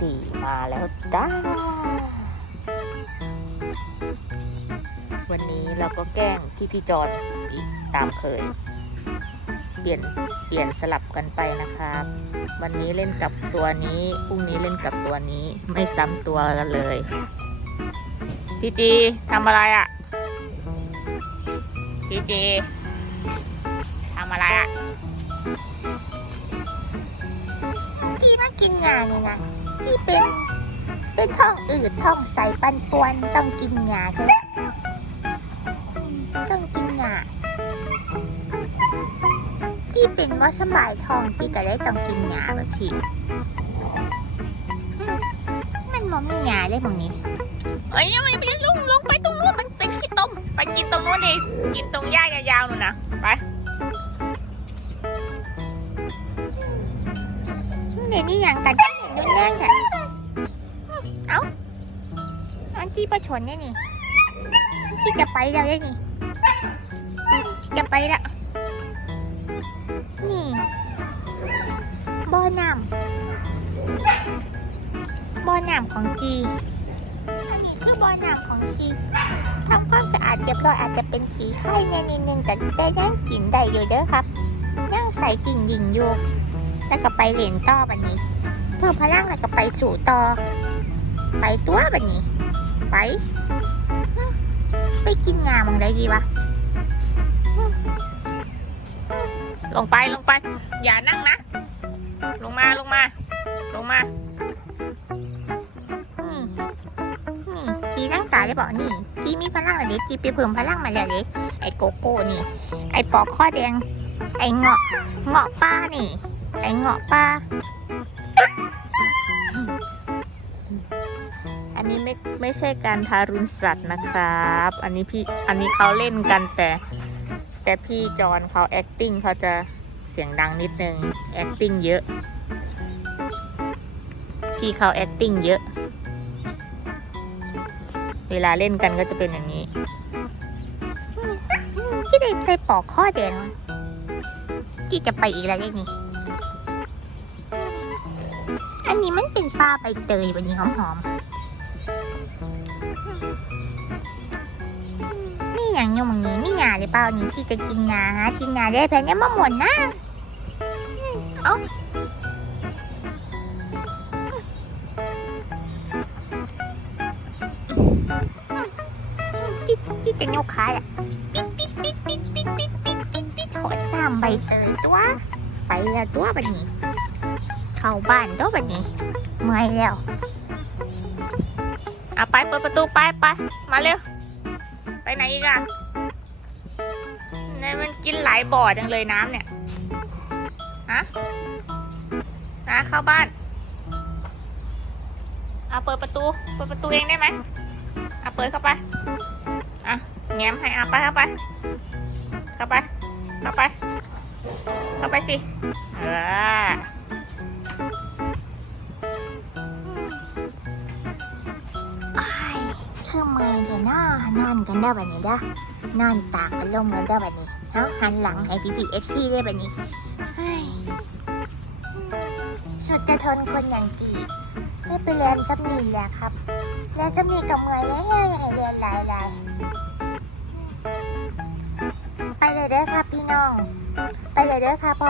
จีมาแล้วจ้า วันนี้เราก็แกล้งพี่พี่จอนอีกตามเคย เปลี่ยนเปลี่ยนสลับกันไปนะครับ วันนี้เล่นกับตัวนี้พรุ่งนี้เล่นกับตัวนี้ไม่ซ้ำตัวกันเลย พี่จีทำอะไรอะ่ะ พี่จีทำอะไรอะ่ะ กี้มากินยาเนี่ยนะ กี้เป็นเป็นท้องอืดท้องใสปันปวนต้องกินยาใช่ไหมต้องกินยากี้เป็นว่าสบายท้องกี้ก็เลยต้องกินยาแบบทีมันมอมียาได้บางนี้เอ้ยยังไม่ไปลงลงไปตรงนู้นมันเป็นขี้ต้มไปกินตรงนู้นดิกินตรงหญ้ายาวๆนู่นนะไปเดี๋ยวนี้ย่างกัน ดูแน่แค่เอ้าอันกี้ประชนเนี่ยนี่กี้จะไปแล้วเนี่ยนี่จะไปละนี่บ่อน้ำบ่อน้ำของจีอันนี้คือบ่อน้ำของจีทำความสะอาดเรียบร้อยอาจจะเป็นขี้ไข่เนี่ยนิดนึงแต่แต่ยังกินได้อยู่เด้อครับยังใส่กิ่งยิงอยู่แล้วก็ไปเหรียญต่อบันนี้ เพิ่มพลังแล้วก็ไปสู่ต่อ ไปตัวแบันนี้ ไป ไปกินงามังได้ดีวะ ลงไปลงไป อย่านั่งนะ ลงมาลงมา ลงมานี่นี่จีร่งกายได้บอกนี่ จีมีพลังอะไรจีไปเพิ่มพลังมาแล้วเลยไอ้โกโก้นี่ ไอ้ปอกข้อแดง ไอ้เงาะเงาะป้านี่ ไอ้เงาะป้า อันนี้ไม่ไม่ใช่การทารุณสัตว์นะครับ อันนี้พี่อันนี้เขาเล่นกันแต่ แต่พี่จอนเขา acting เขาจะเสียงดังนิดนึง acting เยอะ พี่เขา acting เยอะ เวลาเล่นกันก็จะเป็นอย่างนี้ที่ได้ใส่ปอกข้อแดงจีจะไปอีกแล้วไอ้นี่ มันเป็นปลาใบเตยวันนี้หอมๆนี่อย่างยมงนี้มีหยาหรือเปล่านี่พี่จะกินหยาหากินหยาได้แพนยังมาหมดนะเอ้าจิจิจะโยกขาอะปิดปิดปิดปิดปิดปิดปิดปิดปิดหดน้ำใบเตยตัวไปแล้วตัวบันนี้ เข้าบ้านตัวบันนี้ เมื่อยแล้วอะไปเปิดประตูไปไปมาเร็ว ไปไหนอีกอะนี่มันกินหลายบ่อจังเลยน้ำเนี่ยฮะนะเข้าบ้านอะเปิดประตู เปิดประตูเองได้ไหมอะเปิดเข้าไปอะแง้มให้อะไปเข้าไป เข้าไป เข้าไป เข้าไปสิ เออ คือมื่อยเถอะน้านอนกันได้บันนี้เด้อนอนตากันลมกันได้บันนี้เอ้าหันหลังให้พี่พีเอฟซีได้บันนี้เฮ้ยสุดจะทนคนอย่างจีไม่ไปเรียนจำนีแหละครับเรียนจำนีกับเมื่อยแล้วอย่าให้เรียนหลายหลายๆไปเลยเด้อครับพี่น้อง ไปเลยเด้อค่ะพอ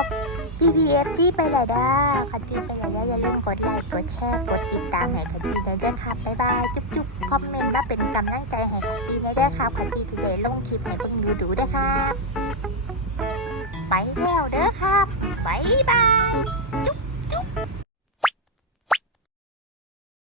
EPFC ไปเลยเด้อขอจีไปเลยเด้ออย่าลืมกดไลค์ กดแชร์ กดติดตามให้ขอจีได้เด้อครับบ๊ายบาย จุ๊บจุ๊บคอมเมนต์มาเป็นกำลังใจให้ขอจีได้เด้อครับขอจีจะได้ลงคลิปให้เพิ่งดูดูเด้อครับ ไปแล้วเด้อครับบ๊ายบาย